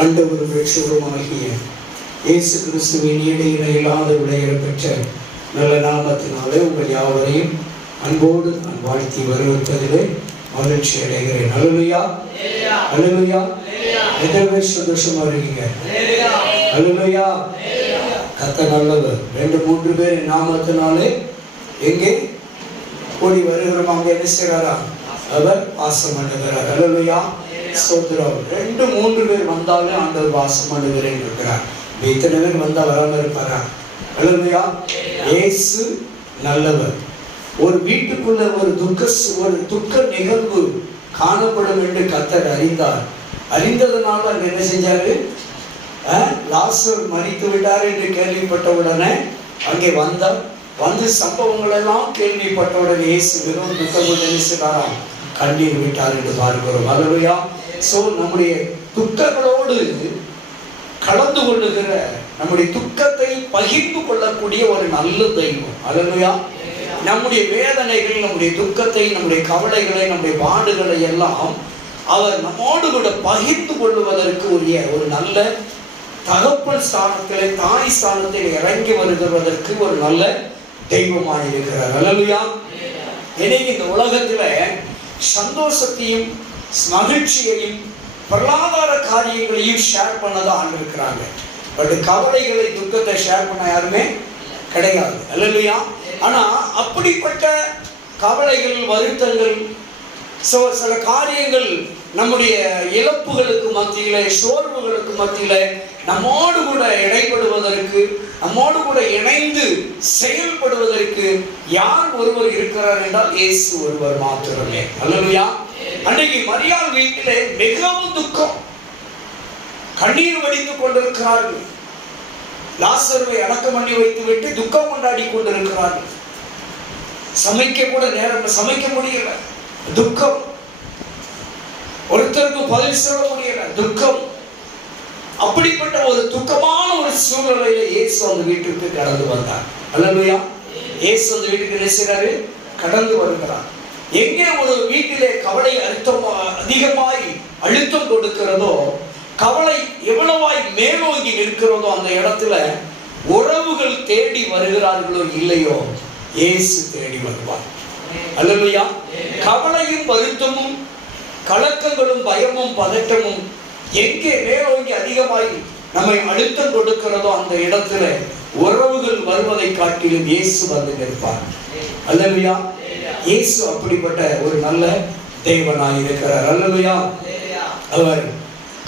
ஆண்டவர் பெற்றோருமாகிய இயேசு கிறிஸ்துவின் ஈடையின இல்லாத விளையர பெற்ற நல்ல நாமத்தினாலே உங்கள் யாவரையும் அன்போடு நான் வாழ்த்தி வருவதிலே மகிழ்ச்சி அடைகிறேன். அலுமையா அலுமையா எத்தனை பேர் சந்தோஷமா இருக்கீங்க? அலுமையா கத்த நல்லவர். ரெண்டு மூன்று பேர் நாமத்தினாலே எங்கே கூடி வருகிறோம். அங்கே என்ன செய்கிறாரா? அவர் வாசம் பண்ணுகிறார். அலுமையா ஸ்தோத்திரம் ரெண்டு மூன்று பேர் வந்தாலே ஆண்டவர் வாசம் பண்ணுகிறேன் இருக்கிறார் இத்தனை பேர் வந்தா வராம இருப்பாரா? அலுமையா ஏசு நல்லவர். ஒரு வீட்டுக்குள்ள ஒரு துக்க ஒரு துக்க நிகழ்வு காணப்படும் என்று கத்தர் அறிந்தார். அறிந்ததுனால அவர் என்ன செஞ்சாரு? லாசர் மறித்து விட்டார் என்று கேள்விப்பட்ட உடனே அங்கே வந்தார். வந்து சம்பவங்கள் எல்லாம் கேள்விப்பட்ட உடனே இயேசு வெறும் துக்கம் நினைச்சாராம் கண்ணீர் விட்டார் என்று பார்க்கிறோம். அதுவையா ஸோ நம்முடைய துக்கங்களோடு கலந்து கொள்ளுகிற நம்முடைய துக்கத்தை பகிர்ந்து கொள்ளக்கூடிய ஒரு நல்ல தெய்வம். அலனுயா நம்முடைய வேதனைகள் நம்முடைய துக்கத்தை நம்முடைய கவலைகளை நம்முடைய பாடுகளை எல்லாம் அவர் நம்மோடு கூட பகிர்ந்து கொள்வதற்கு உரிய ஒரு நல்ல தகப்பன் ஸ்தானத்தில் தாய் ஸ்தானத்தில் இறங்கி வருகிறதற்கு ஒரு நல்ல தெய்வமாக இருக்கிறார் அலலுயா எனவே இந்த உலகத்தில் சந்தோஷத்தையும் மகிழ்ச்சியையும் பொருளாதார காரியங்களையும் ஷேர் பண்ணதான் ஆண்டு இருக்கிறாங்க பட் கவலைகளை துக்கத்தை ஷேர் பண்ண யாருமே கிடையாது. அலுமியா ஆனால் அப்படிப்பட்ட கவலைகள் வருத்தங்கள் ஸோ சில காரியங்கள் நம்முடைய இழப்புகளுக்கு மத்தியில் சோர்வுகளுக்கு மத்தியில் நம்மோடு கூட இடைப்படுவதற்கு நம்மோடு கூட இணைந்து செயல்படுவதற்கு யார் ஒருவர் இருக்கிறார் என்றால் இயேசு ஒருவர் மாத்திரமே. அல்லையா அன்றைக்கு மரியாள் வீட்டிலே மிகவும் துக்கம். கண்ணீர் வடித்துக் கொண்டிருக்கிறார்கள். லாசருவை அடக்கம் பண்ணி வைத்து விட்டு துக்கம் கொண்டாடி கொண்டிருக்கிறார்கள். சமைக்க கூட நேரம் சமைக்க முடியல. துக்கம். ஒருத்தருக்கு பதில் சொல்ல முடியல. துக்கம். அப்படிப்பட்ட ஒரு துக்கமான ஒரு சூழ்நிலையில இயேசு அந்த வீட்டுக்கு கடந்து வந்தார். அல்லையா இயேசு அந்த வீட்டுக்கு என்ன செய்கிறாரு கடந்து வருகிறார். எங்கே ஒரு வீட்டிலே கவலை அழுத்தம் அதிகமாய் அழுத்தம் கொடுக்கிறதோ கவலை எவ்வளவாய் மேலோங்கி நிற்கிறதோ அந்த இடத்துல உறவுகள் தேடி வருகிறார்களோ இல்லையோ இயேசு தேடி வருவார். அல்லையா கவலையும் வருத்தமும் கலக்கங்களும் பயமும் பதட்டமும் எங்கே மேலோங்கி அதிகமாய் நம்மை அழுத்தம் கொடுக்கிறதோ அந்த இடத்துல உறவுகள் வருவதை காட்டிலும் இயேசு வந்து நிற்பார். அல்லையா இயேசு அப்படிப்பட்ட ஒரு நல்ல தேவனாய் இருக்கிறார். அல்லையா அவர்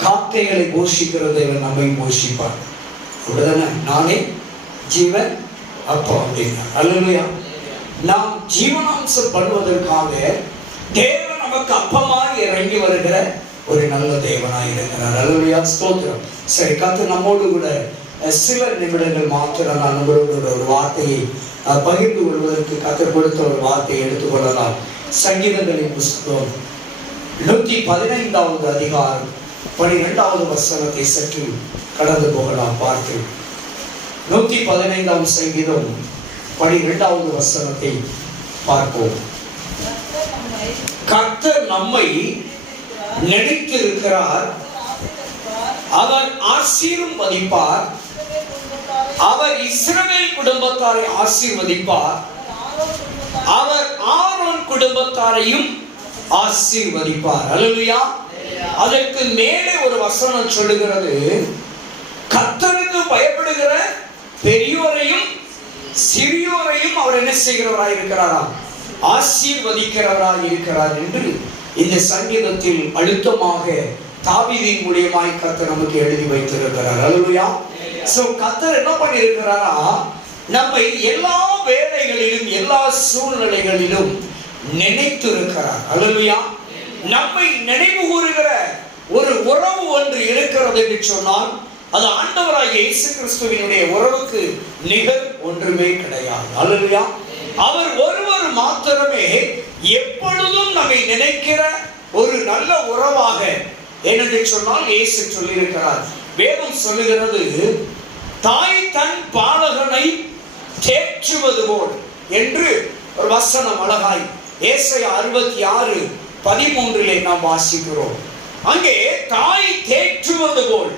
காக்கைகளை போஷிக்கிற தேவன் நம்மை போஷிப்பார். அப்படிதானே? நானே ஜீவன் அப்பா அப்படின்னார். அல்லையா நாம் ஜீவனாம்சம் பண்ணுவதற்காக தேவன் நமக்கு அப்பமாய் இறங்கி வருகிற ஒரு நல்ல தேவனாய் இருக்கிறார். அல்லையா ஸ்தோத்திரம். சரி கத்து நம்மோடு கூட சில நிமிடங்கள் மாத்திரம் நான் நம்மளோட ஒரு வார்த்தையை பகிர்ந்து கொள்வதற்கு கத்தர் கொடுத்த ஒரு வார்த்தையை எடுத்துக்கொள்ளலாம் சங்கீதங்களின் புஸ்தகம் நூற்றி பதினைந்தாவது அதிகாரம் பனிரெண்டாவது வசனத்தை சற்று கடந்து போகலாம் பார்த்து நூற்றி பதினைந்தாம் சங்கீதம் பனிரெண்டாவது வசனத்தை பார்ப்போம். கர்த்தர் நம்மை நினைத்து இருக்கிறார் அவர் ஆசீர்வதிப்பார் அவர் இஸ்ரவேல் குடும்பத்தாரை ஆசீர்வதிப்பார். அவர் ஆரோன் குடும்பத்தாரையும் ஆசீர்வதிப்பார். அல்லேலூயா அதற்கு மேலே ஒரு வசனம் சொல்லுகிறது. கர்த்தருக்கு பயப்படுகிற பெரியோரையும் சிறியோரையும் அவர் என்ன செய்கிறவராய் இருக்கிறாராம்? ஆசீர்வதிக்கிறவராய் இருக்கிறார் என்று இந்த சங்கீதத்தில் அழுத்தமாக தாவிதின் மூலியமாய் கத்தர் நமக்கு எழுதி வைத்திருக்கிறார். அலுவயா சோ கத்தர் என்ன பண்ணியிருக்கிறாரா நம்மை எல்லா வேலைகளிலும் எல்லா சூழ்நிலைகளிலும் நினைத்து இருக்கிறார் அல்லேலூயா நம்மை நினைவு கூறுகிற ஒரு உறவு ஒன்று இருக்கிறது என்று சொன்னால் அது ஆண்டவராக இயேசு கிறிஸ்துவினுடைய உறவுக்கு நிகர் ஒன்றுமே கிடையாது. அலுவயா அவர் ஒருவர் மாத்திரமே எப்பொழுதும் நம்மை நினைக்கிற ஒரு நல்ல உறவாக ஏனென்று சொன்னால் இயேசு சொல்லியிருக்கிறார். வேதம் சொல்லுகிறது தாய் தன் பாலகனை தேற்றுவது போல் என்று ஒரு வசனம் அழகாய் ஏசையா அறுபத்தி ஆறு பதிமூன்றிலே நாம் வாசிக்கிறோம். அங்கே தாய் தேற்றுவது போல்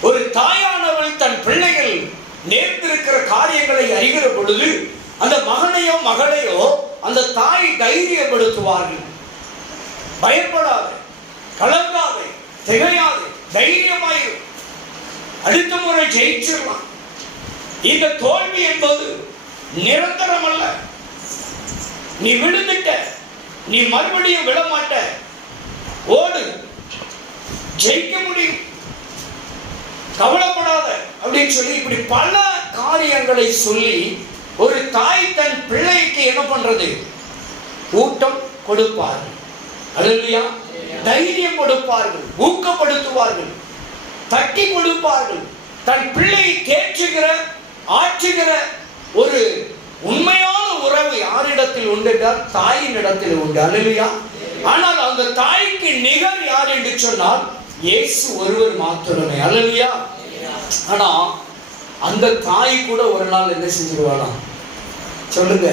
ஒரு தாயானவள் தன் பிள்ளைகள் நேர்ந்திருக்கிற காரியங்களை அறிகிற பொழுது அந்த மகனையோ மகளையோ அந்த தாய் தைரியப்படுத்துவார்கள். பயப்படாது. கலங்காதே திகையாதே தைரியமாயிரு. அடுத்த முறை ஜெயிச்சிடலாம் இந்த தோல்வி என்பது நிரந்தரம் அல்ல நீ விழுந்துட்ட நீ மறுபடியும் விட மாட்ட ஓடு ஜெயிக்க முடியும். கவலைப்படாத அப்படின்னு சொல்லி இப்படி பல காரியங்களை சொல்லி ஒரு தாய் தன் பிள்ளைக்கு என்ன பண்றது? ஊட்டம் கொடுப்பார். அல்லையா தைரியம் கொடுப்பார்கள் ஊக்கப்படுத்துவார்கள் தட்டி கொடுப்பார்கள். தன் பிள்ளையை தேற்றுகிற ஆற்றுகிற ஒரு உண்மையான உறவு யாரிடத்தில் உண்டு என்றால் தாயின் இடத்தில் உண்டு. அல்லையா ஆனால் அந்த தாய்க்கு நிகர் யார் என்று சொன்னால் இயேசு ஒருவர் மாத்திரமே. அல்லையா ஆனா அந்த தாய் கூட ஒரு நாள் என்ன செஞ்சிருவாளாம் சொல்லுங்க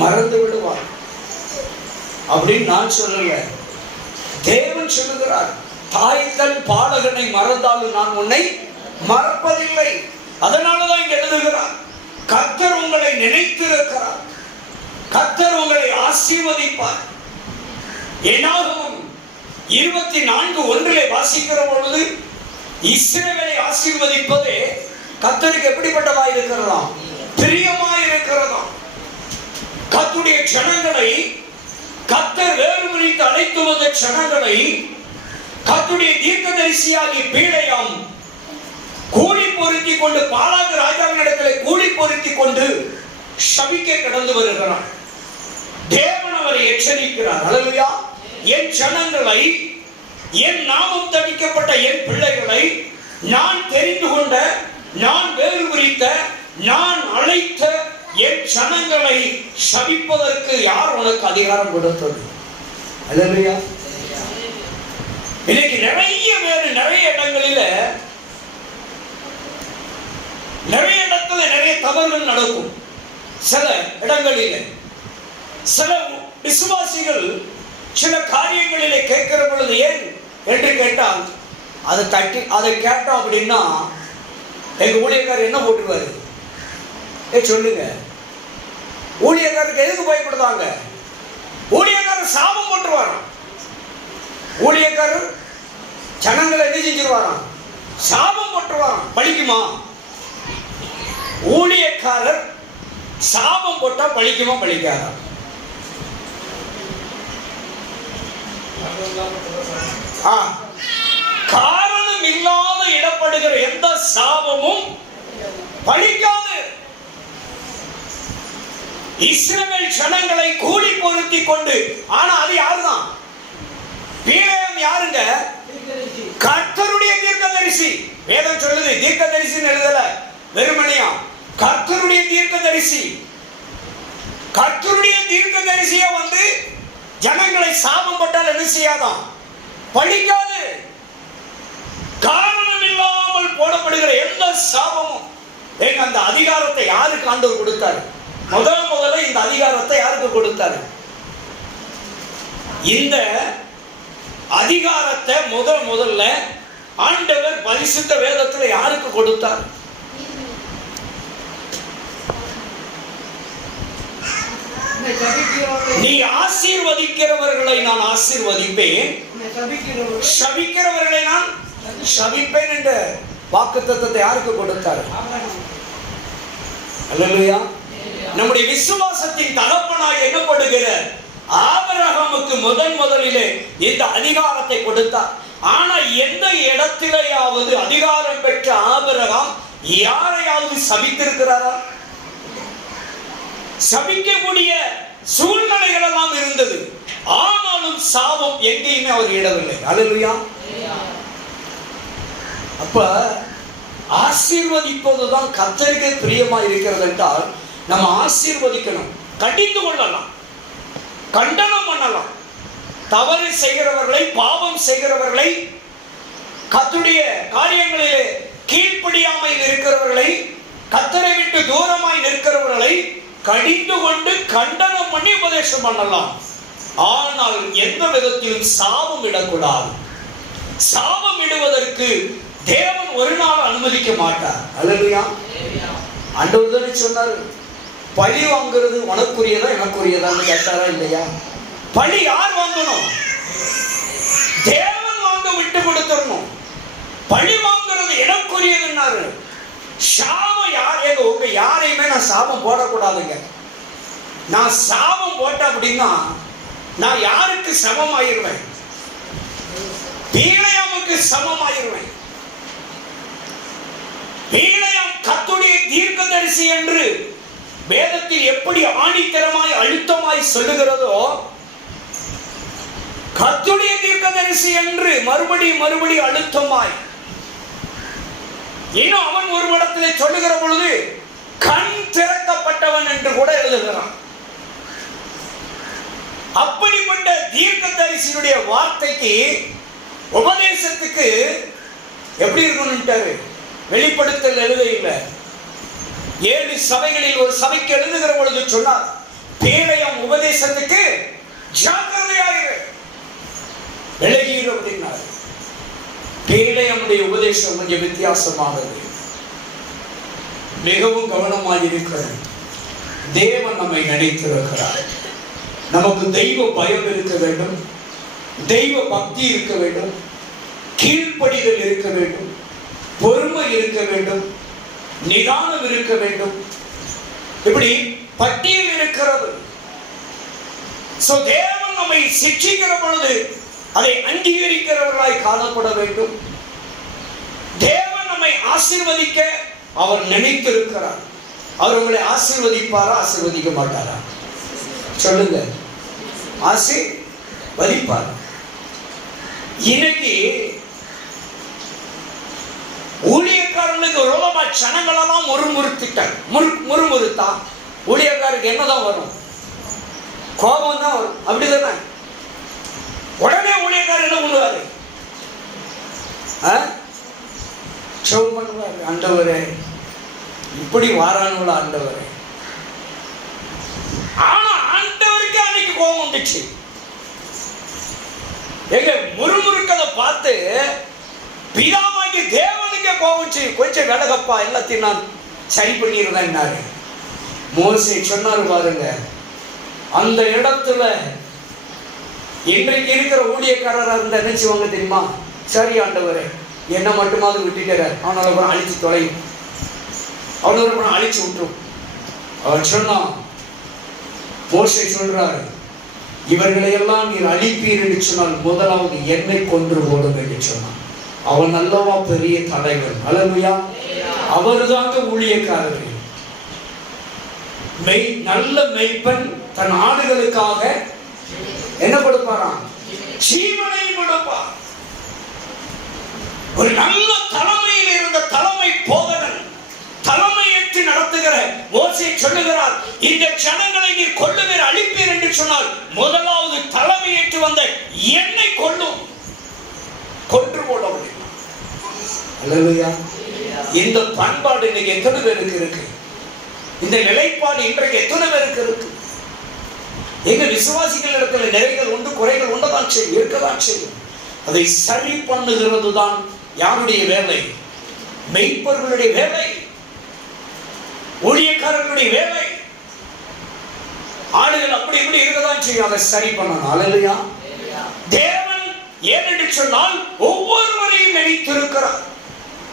மறந்து விடுவார் அப்படின்னு நான் சொல்லலை. தேவன் சொல்லுகிறார் தாய் தன் பாலகனை மறந்தாலும் நான் உன்னை மறப்பதில்லை. அதனாலதான் இங்க எழுதுகிறார் கத்தர் உங்களை நினைத்திருக்கிறார். கத்தர் உங்களை ஆசீர்வதிப்பார். என்னாகவும் இருபத்தி நான்கு ஒன்றிலே வாசிக்கிற பொழுது இஸ்ரவேலை ஆசீர்வதிப்பதே கத்தருக்கு எப்படிப்பட்டதா இருக்கிறதாம்? பிரியமா இருக்கிறதாம். கத்துடைய ஜனங்களை கத்தர் வேறுபடித்து அழைத்து வந்த க்ஷணங்களை கத்துடைய தீர்க்கதரிசியாகி பீடையம் கூலி பொருத்தி கொண்டு பாலாக ராஜாவின் இடத்துல கூலி பொருத்தி கொண்டு சபிக்க கடந்து வருகிறான் தேவன் அவரை எச்சரிக்கிறார். அழகுயா என் ஜனங்களை என் நாமம் தடிக்கப்பட்ட என் பிள்ளைகளை நான் தெரிந்து கொண்ட நான் வேறு குறித்த நான் அழைத்த என் ஜனங்களை சபிப்பதற்கு யார் உனக்கு அதிகாரம் கொடுத்தது? அல்லையா இன்னைக்கு நிறைய பேர் நிறைய இடங்களில நிறைய இடத்துல நிறைய தவறுகள் நடக்கும். சில இடங்களில. சில விசுவாசிகள் சில காரியங்களிலே கேட்கிற பொழுது ஏன் என்று கேட்டால் அதை தட்டி அதை கேட்டோம் அப்படின்னா எங்க ஊழியக்காரர் என்ன போட்டுருவாரு ஏ சொல்லுங்க. ஊழியக்காரருக்கு எதுக்கு பயப்படுதாங்க ஊழியக்காரர் சாபம் போட்டுருவாராம் ஊழியக்காரர் ஜனங்களை என்ன செஞ்சிருவாராம் சாபம் போட்டுருவாராம் பழிக்குமா ஊழியக்காரர் சாபம் போட்டா பழிக்குமா பழிக்காதா காரணம் இல்லாத இடப்படுகிற எந்த சாபமும் பழிக்காது இஸ்ரவேல் ஜனங்களை கூலி பொருத்தி கொண்டு ஆனா அது யாருதான்? பீரயம் யாருங்க? கர்த்தருடைய தீர்க்கதரிசி. வேதம் சொல்லுது தீர்க்கதரிசின்னு எழுதல. வெறுமனையா? கர்த்தருடைய தீர்க்கதரிசி. கர்த்தருடைய தீர்க்கதரிசிய வந்து ஜனங்களை சாபம் பட்டால் என்ன செய்யாதான்? பழிக்காது. காரணம் இல்லாமல் போடப்படுகிற எந்த சாபமும் ஏங்க அந்த அதிகாரத்தை யாருக்கு ஆண்டவர் கொடுத்தாரு? முதல் முதல்ல இந்த அதிகாரத்தை யாருக்கு கொடுத்தாரு? இந்த அதிகாரத்தை முதல் முதல்ல ஆண்டவர் பரிசுத்த வேதத்துல யாருக்கு கொடுத்தார்? நீ ஆசீர்வதிக்கிறவர்களை நான் ஆசீர்வதிப்பேன். சபிக்கிறவர்கள் நான் சபிப்பேன் என்ற வாக்குத்தத்தத்தை யாருக்கு கொடுத்தார்? ஆபிரகாம். நம்முடைய விசுவாசத்தின் தகப்பனாய் எண்ணப்படுகிற ஆபரகமுக்கு முதன் முதலிலே இந்த அதிகாரத்தை கொடுத்தார். ஆனா எந்த இடத்திலேயாவது அதிகாரம் பெற்ற ஆபரகம் யாரையாவது சபித்திருக்கிறாரா? சபிக்கக்கூடிய சூழ்நிலைகள் எல்லாம் இருந்தது. ஆனாலும் சாபம் எங்கேயுமே அவர் இடவில்லை. அல்லேலூயா. அப்ப ஆசீர்வதிப்பதுதான் கத்தருக்கு பிரியமா இருக்கிறது என்றால் நம்ம ஆசீர்வதிக்கணும். கடிந்து கொள்ளலாம். கண்டனம் பண்ணலாம். தவறு செய்கிறவர்களை பாவம் செய்கிறவர்களை கத்துடைய காரியங்களிலே கீழ்ப்படியாமல் இருக்கிறவர்களை கத்தரை விட்டு தூரமாய் நிற்கிறவர்களை கடிந்து கொண்டு கண்டனம் பண்ணி உபதேசம் பண்ணலாம். ஆனால் எந்த விதத்திலும் சாபம் இடக்கூடாது. சாபம் இடுவதற்கு தேவன் ஒரு நாள் அனுமதிக்க மாட்டார். அல்லையா ஆண்டவர் தானே சொன்னார்? பழி வாங்குறது உனக்குரியதா எனக்குரியதான்னு கேட்டாரா இல்லையா? பழி யார் வாங்கணும்? தேவன் வாங்க விட்டு கொடுத்துடணும். பழி வாங்குறது எனக்குரியதுன்னாரு. சாபம் யார்? எங்க உங்க யாரையுமே நான் சாபம் போடக்கூடாதுங்க. நான் சாபம் போட்டேன் அப்படின்னா நான் யாருக்கு சமம் சமமாயிருவேன்? பீழையாமுக்கு ஆயிடுவேன் பீழையாம் கத்துடைய தீர்க்கதரிசி என்று வேதத்தில் எப்படி ஆணித்தரமாய் அழுத்தமாய் சொல்லுகிறதோ கத்துடைய தீர்க்கதரிசி என்று மறுபடி மறுபடி அழுத்தமாய். இன்னும் அவன் ஒரு இடத்திலே சொல்லுகிற பொழுது கண் திறக்கப்பட்டவன் என்று கூட எழுதுகிறான். அப்படிப்பட்ட தீர்க்கதரிசியினுடைய வார்த்தைக்கு உபதேசத்துக்கு எப்படி இருக்கணும்ட்டாரு? வெளிப்படுத்தல் எழுத இல்லை ஏழு சபைகளில் ஒரு சபைக்கு எழுதுகிற பொழுது சொன்னார் பேழையம் உபதேசத்துக்கு ஜாக்கிரதையாயிரு. விலகியிரு அப்படின்னார். பேழையமுடைய உபதேசம் கொஞ்சம் வித்தியாசமானது. மிகவும் கவனமாக இருக்கிறது. தேவன் நம்மை நினைத்திருக்கிறார். நமக்கு தெய்வ பயம் இருக்க வேண்டும். தெய்வ பக்தி இருக்க வேண்டும். கீழ்ப்படிதல் இருக்க வேண்டும். பொறுமை இருக்க வேண்டும். நிதானம் இருக்க வேண்டும் இப்படி பட்டியல் இருக்கிறது சோ தேவன் நம்மை சிக்ஷிக்கிற பொழுது அதை அங்கீகரிக்கிறவர்களாய் காணப்பட வேண்டும். தேவன் நம்மை ஆசீர்வதிக்க அவர் நினைத்திருக்கிறார். அவர் உங்களை ஆசீர்வதிப்பாரா ஆசீர்வதிக்க மாட்டாரா? சொல்லுங்க. ஆசீர்வதிப்பார். இன்னைக்கு ஊழியக்காரனுக்கு ரொம்ப சனங்களெல்லாம் முறுமுறுத்திட்டார் முறு முறுமுறுத்தா. ஊழியக்காருக்கு என்னதான் வரும்? கோபம் தான் வரும். அப்படிதானே? உடனே ஊழியக்காரர் என்ன பண்ணுவாரு? ஆ? ஜெபம் ஆண்டவரே இப்படி வாரானுள்ள ஆண்டவரே? ஆனா ஆண்டவருக்கு அன்னைக்கு கோபம் வந்துச்சு. எங்க முறுமுறுக்கதை பார்த்து பிதாவாகி தேவ கோபம் செய்யும் கொஞ்சம் விலகப்பா எல்லாத்தையும் நான் சரி பண்ணிடுறேன்னாரு மோசே சொன்னார் பாருங்க அந்த இடத்துல இன்றைக்கு இருக்கிற ஊழியக்காரராக இருந்தா என்ன தெரியுமா? சரி ஆண்டவர் என்ன மட்டுமாவது விட்டுக்கிற அவனால அப்புறம் அழிச்சு தொலையும். அவனால அப்புறம் அழிச்சு விட்டுரும். அவர் சொன்னான் மோசே சொல்றாரு இவர்களை எல்லாம் நீர் அழிப்பீர் என்று சொன்னால் முதலாவது என்னை கொன்று போடும் என்று சொன்னான். அவன் அல்லவா பெரிய தலைவர். அலலுயா அவருதாங்க ஊழியக்காரர். மெய் நல்ல மெய்ப்பன் தன் ஆடுகளுக்காக என்ன கொடுப்பாராம்? ஜீவனை கொடுப்பார். ஒரு நல்ல தலைமையில் இருந்த தலைமை போதகன் தலைமை ஏற்று நடத்துகிற மோசே சொல்லுகிறார் இந்த ஜனங்களை நீர் கொள்ளுகிற அழிப்பீர் என்று சொன்னால் முதலாவது தலைமை ஏற்று வந்த என்னை கொள்ளும் கொன்று போட முடியும். அல்லேலூயா. இந்த பண்பாடு இன்னைக்கு எத்தனை பேருக்கு இருக்கு? இந்த நிலைப்பாடு இன்றைக்கு எத்தனை பேருக்கு இருக்கு? எங்க விசுவாசிகள் இடத்துல நிறைகள் உண்டு குறைகள் உண்டதான் செய்யும் இருக்கதான் செய்யும். அதை சரி பண்ணுகிறது தான் யாருடைய வேலை? மெய்ப்பர்களுடைய வேலை. ஊழியக்காரர்களுடைய வேலை. ஆளுகள் அப்படி இப்படி இருக்கதான் செய்யும். அதை சரி பண்ணணும். அல்லையா தேவன் ஏனென்று சொன்னால் ஒவ்வொருவரையும் நினைத்திருக்கிறார்.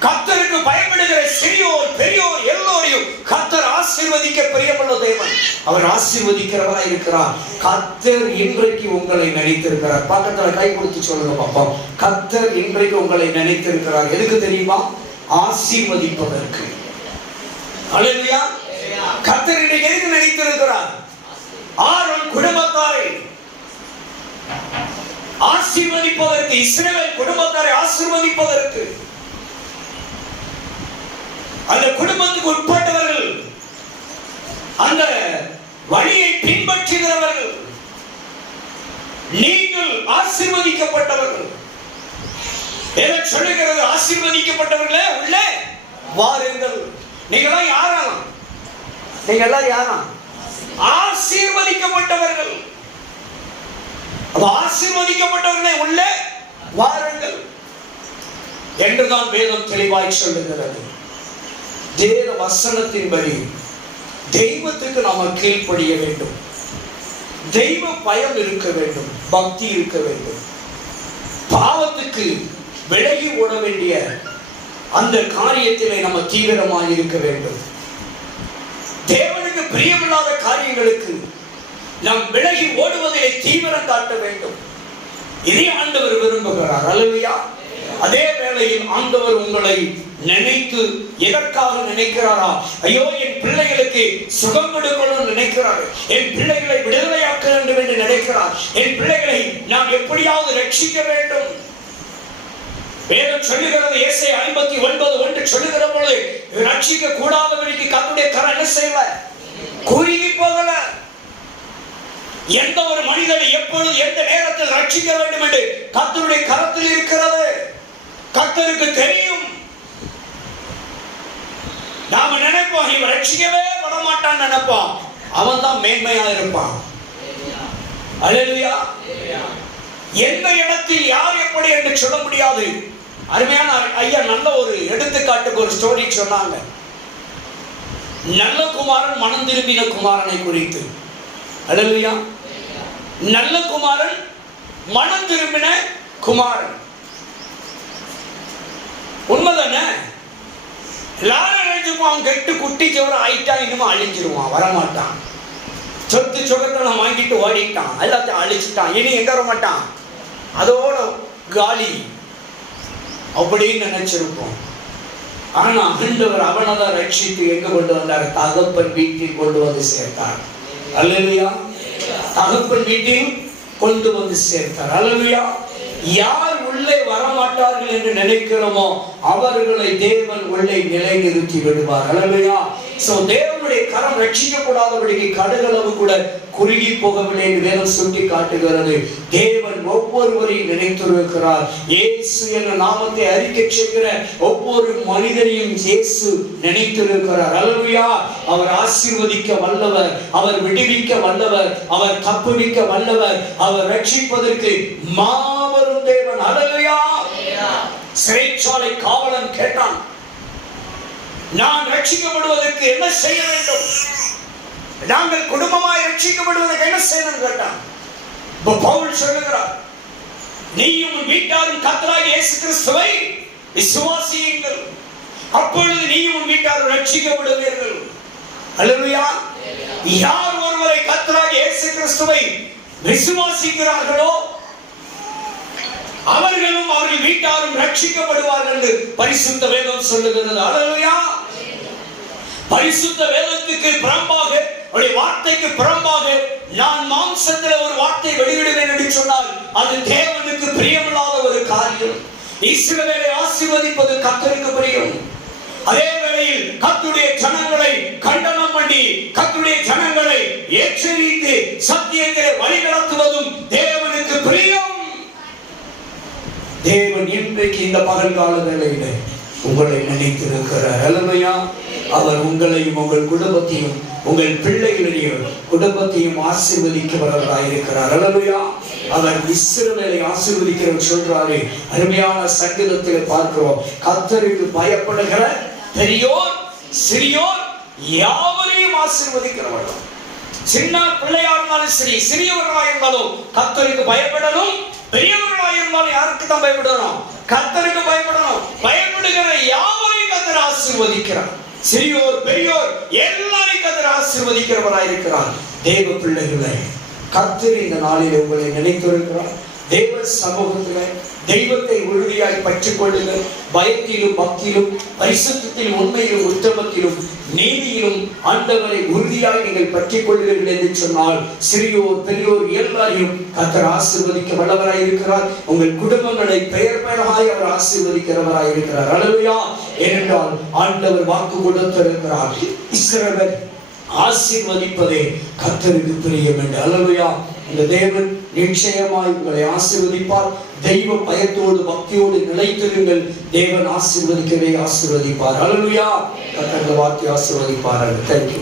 கத்தருக்கு பயப்படுகிற சிறியோர் பெரியோர் எல்லோரையும் கத்தர் ஆசீர்வதிக்க பிரியமுள்ள தேவன். அவர் ஆசீர்வதிக்கிறவராய் இருக்கிறார். கத்தர் இன்றைக்கு உங்களை நினைத்திருக்கிறார். பக்கத்துல கை கொடுத்து சொல்லுங்க பாப்போம் கத்தர் இன்றைக்கு உங்களை நினைத்திருக்கிறார். எதுக்கு தெரியுமா? ஆசீர்வதிப்பதற்கு. அல்லேலூயா கத்தர் இன்னைக்கு எதுக்கு நினைத்திருக்கிறார்? ஆரோன் குடும்பத்தாரை ஆசீர்வதிப்பதற்கு இஸ்ரவேல் குடும்பத்தாரை ஆசீர்வதிப்பதற்கு. அந்த குடும்பத்துக்கு உட்பட்டவர்கள் அந்த வழியை பின்பற்றுகிறவர்கள் நீங்கள் ஆசீர்வதிக்கப்பட்டவர்கள். எதை சொல்லுகிறது ஆசீர்வதிக்கப்பட்டவர்களே உள்ளே வாருங்கள். நீங்களாம் யாராம் நீங்க யாராம் ஆசீர்வதிக்கப்பட்டவர்கள். அப்ப ஆசீர்வதிக்கப்பட்டவர்களே உள்ளே வாருங்கள் என்றுதான் வேதம் தெளிவாய் சொல்லுகிறது. தேவ வசனத்தின்படி தெய்வத்துக்கு நாம கீழ்ப்படிய வேண்டும். தெய்வ பயம் இருக்க வேண்டும் பக்தி இருக்க வேண்டும். பாவத்துக்கு விலகி ஓட வேண்டிய அந்த காரியத்திலே நம்ம தீவிரமாக இருக்க வேண்டும். தேவனுக்கு பிரியமில்லாத காரியங்களுக்கு நாம் விலகி ஓடுவதிலே தீவிரம் காட்ட வேண்டும். இதை ஆண்டவர் விரும்புகிறார். அல்லவையா அதே வேளையில் ஆண்டவர் உங்களை நினைத்து எதற்காக நினைக்கிறாரா? ஐயோ என் பிள்ளைகளுக்கு சுகம் கொடுக்கணும்னு நினைக்கிறார். என் பிள்ளைகளை விடுதலையாக்க வேண்டும் என்று நினைக்கிறார். என் பிள்ளைகளை நாம் எப்படியாவது ரட்சிக்க வேண்டும். வேதம் சொல்லுகிறது இயேசை ஐம்பத்தி ஒன்பது ஒன்று சொல்லுகிற பொழுது ரட்சிக்க கூடாதவனுக்கு கத்துடைய கரம் என்ன செய்யல? குறுகி போகல. எந்த ஒரு மனிதனை எப்பொழுது எந்த நேரத்தில் ரட்சிக்க வேண்டும் என்று கத்தருடைய கரத்தில் இருக்கிறது? கத்தருக்கு தெரியும். நாம நினைப்போம் இவன் ரட்சிக்கவே விட மாட்டான்னு நினைப்போம். அவன் தான் மேன்மையா இருப்பான். அல்லேலூயா எந்த இடத்தில் யார் எப்படி என்று சொல்ல முடியாது. அருமையான ஐயா நல்ல ஒரு எடுத்துக்காட்டுக்கு ஒரு ஸ்டோரி சொன்னாங்க. நல்ல குமாரன் மனம் திரும்பின குமாரனை குறித்து. அல்லேலூயா நல்ல குமாரன் மனம் திரும்பின குமாரன். உண்மைதானே? எல்லாரும் நினைச்சுப்பான் கெட்டு குட்டி சவரம் ஆயிட்டா இன்னும் அழிஞ்சிருவான் வரமாட்டான். சொத்து சுகத்தை வாங்கிட்டு ஓடிட்டான் எல்லாத்தையும் அழிச்சிட்டான் இனி எங்க வர மாட்டான் அதோட காலி அப்படின்னு நினைச்சிருப்போம். ஆனா ஆண்டவர் அவனை தான் ரட்சித்து எங்க கொண்டு வந்தார்? தகப்பன் வீட்டில் கொண்டு வந்து சேர்த்தார். அல்லையா தகப்பன் வீட்டில் கொண்டு வந்து சேர்த்தார். அல்லையா யார் உள்ளே வரமாட்டார்கள் என்று நினைக்கிறோமோ அவர்களை தேவன் உள்ளே நிலைநிறுத்தி விடுவார். அல்லையா சோ அவருடைய கரம் ரட்சிக்கப்படாதபடிக்கு கடுகளவு கூட குறுகி போகவில்லை என்று வேதம் சுட்டி காட்டுகிறது. தேவன் ஒவ்வொருவரையும் நினைத்திருக்கிறார். இயேசு என்ற நாமத்தை அறிக்கை செய்கிற ஒவ்வொரு மனிதனையும் இயேசு நினைத்திருக்கிறார். அல்லையா அவர் ஆசீர்வதிக்க வல்லவர் அவர் விடுவிக்க வல்லவர் அவர் தப்புவிக்க வல்லவர் அவர் ரட்சிப்பதற்கு மாபெரும் தேவன். அல்லையா சிறைச்சாலை காவலன் கேட்டான். நான் ரட்சிக்கப்படுவதற்கு என்ன செய்ய வேண்டும்? நாங்கள் குடும்பமாய் ரட்சிக்கப்படுவதற்கு என்ன செய்யணும் கேட்டான். இப்ப பவுல் சொல்லுகிறார் நீயும் வீட்டாரும் கத்தராக இயேசு கிறிஸ்துவை விசுவாசியுங்கள். அப்பொழுது நீயும் உன் வீட்டாரும் ரட்சிக்கப்படுவீர்கள். அல்லேலூயா யார் ஒருவரை கத்தராக இயேசு கிறிஸ்துவை விசுவாசிக்கிறார்களோ அவர்களும் அவர்கள் வீட்டாரும் ரட்சிக்கப்படுவார்கள் என்று பரிசுத்த வேதம் சொல்லுகிறது. அல்லேலூயா பரிசுத்த வேதத்துக்கு புறம்பாக அவருடைய வார்த்தைக்கு புறம்பாக நான் மாம்சத்தில் ஒரு வார்த்தை வெளியிடுவேன் என்று சொன்னால் அது தேவனுக்கு பிரியமில்லாத ஒரு காரியம். இஸ்ரவேலை ஆசீர்வதிப்பது கத்தருக்கு பிரியம். அதே வேளையில் கத்துடைய ஜனங்களை கண்டனம் பண்ணி கத்துடைய ஜனங்களை எச்சரித்து சத்தியத்தை வழிநடத்துவதும் தேவனுக்கு பிரியம். தேவன் இன்றைக்கு இந்த பகல்கால வேளையில உங்களை நினைத்திருக்கிறார். அல்லமையா அவர் உங்களையும் உங்கள் குடும்பத்தையும் உங்கள் பிள்ளைகளையும் குடும்பத்தையும் ஆசீர்வதிக்க இருக்கிறார் அல்லமையா அவர் இஸ்ரவேலை ஆசீர்வதிக்கிறவர் சொல்றாரு. அருமையான சங்கீதத்தில் பார்க்கிறோம். கத்தருக்கு பயப்படுகிற பெரியோர் சிறியோர் யாவரையும் ஆசீர்வதிக்கிறவர்கள். சின்ன பிள்ளையா இருந்தாலும் சரி சிறியவர்களாக இருந்தாலும் கத்தருக்கு பயப்படணும் பெரியவர்களாக இருந்தாலும் யாருக்கு தான் பயப்படணும்? கத்தருக்கு பயப்படணும். பயப்படுகிற யாவரையும் கத்தர் ஆசீர்வதிக்கிறார். சிறியோர் பெரியோர் எல்லாரையும் கத்தர் ஆசிர்வதிக்கிறவராய் இருக்கிறார் தேவ பிள்ளைகளை கத்தர் இந்த நாளில் உங்களை நினைத்திருக்கிறார். தேவ சமூகத்தில் தெய்வத்தை உறுதியாய் பற்றிக் கொள்ளுங்கள் பயத்திலும் பக்தியிலும் பரிசுத்தத்திலும் உண்மையிலும் உத்தமத்திலும் நீதியிலும் ஆண்டவரை உறுதியாய் நீங்கள் பற்றிக் கொள்ளுங்கள் என்று சொன்னால் சிறியோர் பெரியோர் எல்லாரையும் கத்தர் ஆசிர்வதிக்க வல்லவராய் இருக்கிறார் உங்கள் குடும்பங்களை பெயர் பெயராய் அவர் ஆசிர்வதிக்கிறவராய் இருக்கிறார் அல்லவையா ஏனென்றால் ஆண்டவர் வாக்கு கொடுத்திருக்கிறார் இஸ்ரவர் ஆசீர்வதிப்பதே கத்தருக்கு பிரியம் என்று. அளவையா இந்த தேவன் நிச்சயமாய் உங்களை ஆசிர்வதிப்பார். தெய்வ பயத்தோடு பக்தியோடு நிலைத்திருங்கள். தேவன் ஆசிர்வதிக்கவே ஆசிர்வதிப்பார். அல்லவையா கத்தர்கள் வார்த்தை ஆசிர்வதிப்பார்கள் தேங்க்யூ